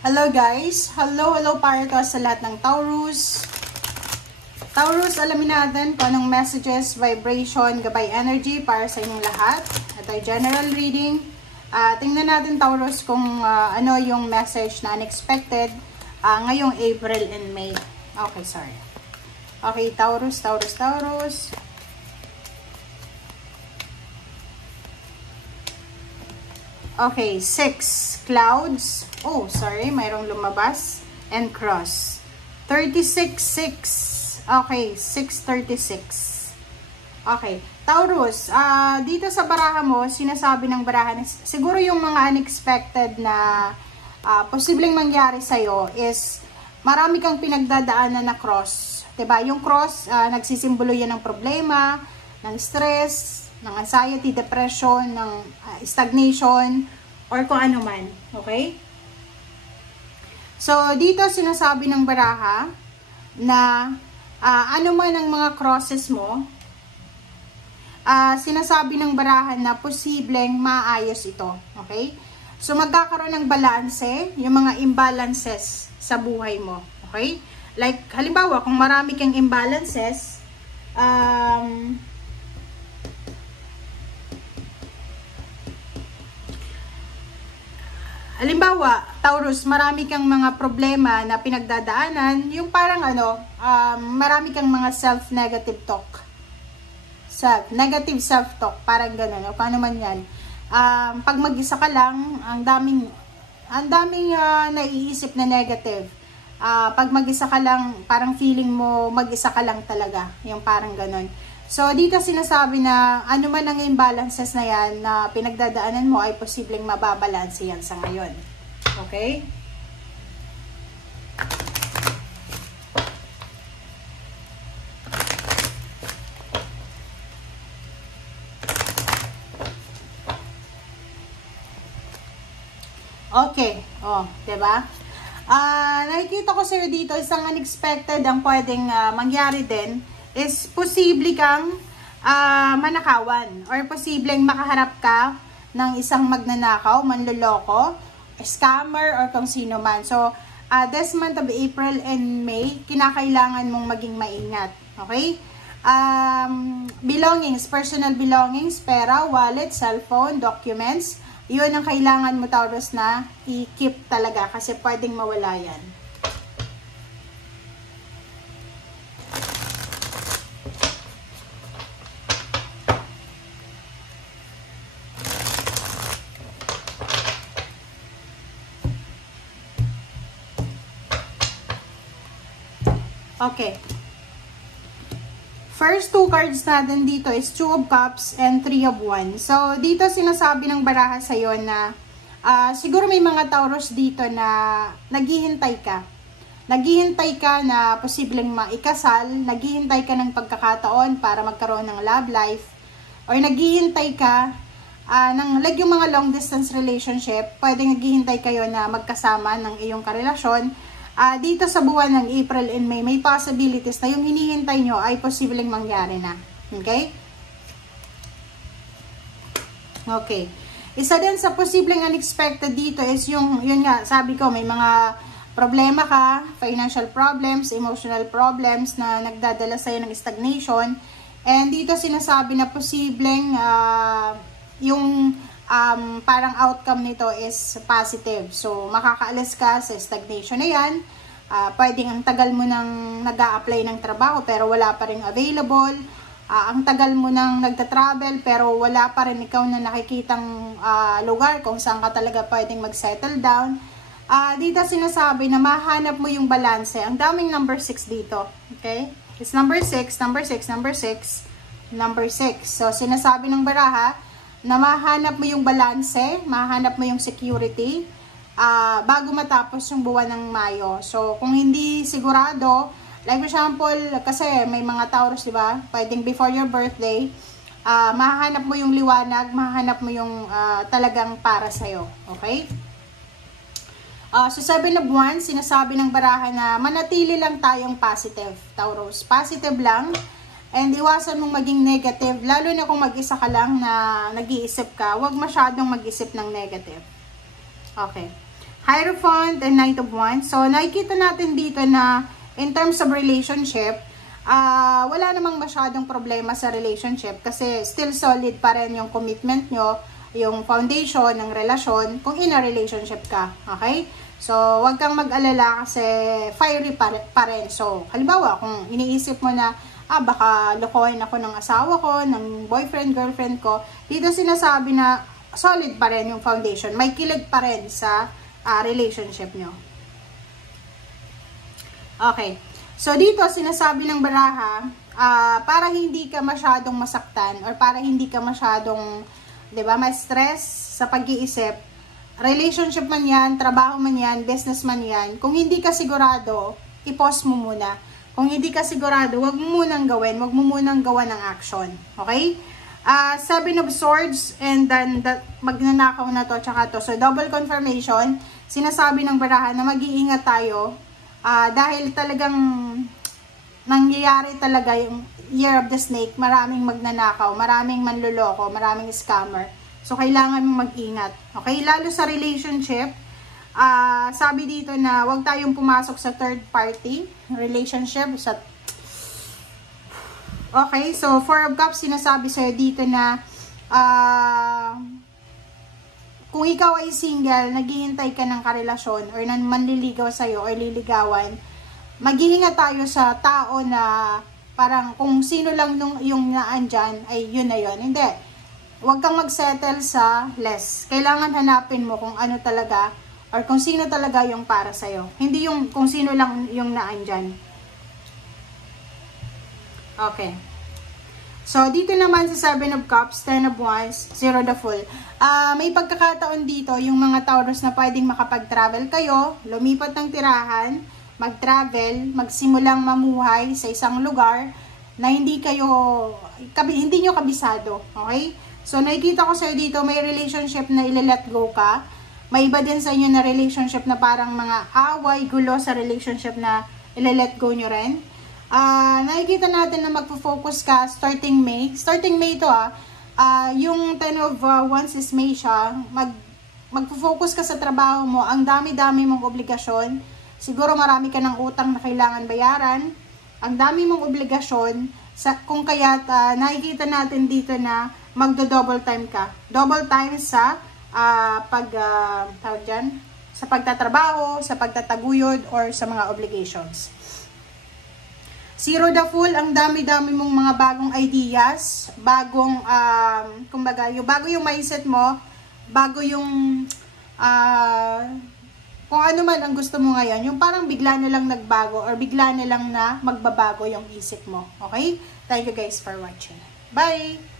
Hello guys! Hello para to sa lahat ng Taurus. Taurus, alamin natin kung anong messages, vibration, gabay energy para sa inyong lahat. Ito ay general reading. Tingnan natin Taurus kung ano yung message na unexpected ngayong April and May. Okay, sorry. Okay, Taurus. Okay, 6 clouds. Oh, sorry, mayroong lumabas. And cross. 36, 6. Okay, 636. Okay, Taurus, dito sa baraha mo, sinasabi ng baraha, siguro yung mga unexpected na posibleng mangyari sa'yo is marami kang pinagdadaanan na cross. Diba? Yung cross, nagsisimbolo yan ng problema, ng stress, ng anxiety, depression, ng stagnation, or kung ano man. Okay? So, dito sinasabi ng baraha na ano man ang mga crosses mo, sinasabi ng baraha na posibleng maayos ito. Okay? So, magkakaroon ng balanse, yung mga imbalances sa buhay mo. Okay? Like, halimbawa, kung marami kang imbalances, halimbawa, Taurus, marami kang mga problema na pinagdadaanan, yung parang marami kang mga self-negative talk. Negative self-talk, parang gano'n. O paano man yan. Pag mag-isa ka lang, ang daming naiisip na negative. Pag mag-isa ka lang, parang feeling mo mag-isa ka lang talaga. Yung parang gano'n. So, dito sinasabi na ano man ang imbalances na yan na pinagdadaanan mo ay posibleng mababalanse yan sa ngayon. Okay? Okay. Oh, diba? Nakikita ko sa'yo dito, isang unexpected ang pwedeng mangyari din is posible kang manakawan or posibleng makaharap ka ng isang magnanakaw, manloloko, scammer, or kung sino man. So, this month of April and May, kinakailangan mong maging maingat. Okay? Belongings, personal belongings, pera, wallet, cellphone, documents, yun ang kailangan mo, Taurus, na i-keep talaga kasi pwedeng mawala yan. Okay. First two cards natin dito is 2 of Cups and 3 of Wands. So, dito sinasabi ng baraha sa'yo na siguro may mga Taurus dito na naghihintay ka. Naghihintay ka na posibleng maikasal, naghihintay ka ng pagkakataon para magkaroon ng love life, or naghihintay ka like yung mga long distance relationship, pwedeng naghihintay kayo na magkasama ng iyong karelasyon. Dito sa buwan ng April and May, may possibilities na yung hinihintay nyo ay posibleng mangyari na. Okay? Okay. Isa din sa posibleng unexpected dito is yun nga, sabi ko, may mga problema ka, financial problems, emotional problems na nagdadala sa'yo ng stagnation. And dito sinasabi na posibleng yung parang outcome nito is positive. So, makakaalis ka sa stagnation na yan. Pwedeng ang tagal mo nang nag-a-apply ng trabaho pero wala pa rin available. Ang tagal mo nang nagta-travel pero wala pa rin ikaw na nakikitang lugar kung saan ka talaga pwedeng mag-settle down. Dito sinasabi na mahanap mo yung balanse. Ang daming number 6 dito. Okay? It's number 6, number 6, number 6, number 6. So, sinasabi ng baraha na mahanap mo yung balanse, mahanap mo yung security bago matapos yung buwan ng Mayo. So, kung hindi sigurado, like for example, kasi may mga Taurus, di ba? Pwedeng before your birthday, mahanap mo yung liwanag, mahanap mo yung talagang para sa'yo. Okay? So, 7 of Wands, sinasabi ng baraha na manatili lang tayong positive, Taurus. Positive lang. And iwasan mong maging negative, lalo na kung mag-isa ka lang na nag-iisip ka, huwag masyadong mag-isip ng negative. Okay. Hierophant and Knight of Wands. So, nakikita natin dito na in terms of relationship, wala namang masyadong problema sa relationship kasi still solid pa rin yung commitment nyo, yung foundation ng relasyon kung in a relationship ka. Okay? So, wag kang mag-alala kasi fiery pa rin. So, halimbawa, kung iniisip mo na, baka lokohin ako ng asawa ko, ng boyfriend, girlfriend ko, dito sinasabi na solid pa rin yung foundation. May kilig pa rin sa relationship nyo. Okay. So, dito sinasabi ng baraha, para hindi ka masyadong masaktan or para hindi ka masyadong, ma-stress sa pag-iisip, relationship man yan, trabaho man yan, business man yan, kung hindi ka sigurado, i-pause mo muna. Kung hindi ka sigurado, wag mo munang gawin, wag mo munang gawa ng action. Okay? Seven of Swords, and then magnanakaw na to, tsaka to. So, double confirmation, sinasabi ng baraha na mag-iingat tayo, dahil talagang nangyayari talaga yung Year of the Snake, maraming magnanakaw, maraming manluloko, maraming scammer. So, kailangan mong mag-ingat. Okay? Lalo sa relationship, sabi dito na huwag tayong pumasok sa third party relationship. Okay? So, Four of Cups, sinasabi sa'yo dito na kung ikaw ay single, naghihintay ka ng karelasyon or manliligaw sa'yo or liligawan, mag-iingat tayo sa tao na parang kung sino lang yung naandyan ay yun na yun. Hindi. Huwag kang mag-settle sa less. Kailangan hanapin mo kung ano talaga or kung sino talaga yung para sa'yo. Hindi yung kung sino lang yung naandyan. Okay. So, dito naman sa Seven of Cups, Ten of Wands, Zero the Fool. May pagkakataon dito yung mga Taurus na pwedeng makapag-travel kayo, lumipat ng tirahan, mag-travel, magsimulang mamuhay sa isang lugar na hindi nyo kabisado. Okay? So, nakikita ko sa'yo dito, may relationship na ile-let go ka. May iba din sa inyo na relationship na parang mga away, gulo sa relationship na ile-let go nyo rin. Nakikita natin na magpo-focus ka starting May. Starting May to yung Ten of Wands is May siya. Magpo-focus ka sa trabaho mo. Ang dami-dami mong obligasyon. Siguro marami ka ng utang na kailangan bayaran. Ang dami mong obligasyon. Kung kaya't nakikita natin dito na magdo-double time ka. Double time sa sa pagtatrabaho, sa pagtataguyod, or sa mga obligations. Zero the Fool, ang dami-dami mong mga bagong ideas, bagong, bago yung mindset mo, bago yung, kung ano man ang gusto mo ngayon, yung parang bigla na lang nagbago, or bigla na lang na magbabago yung isip mo. Okay? Thank you guys for watching. Bye!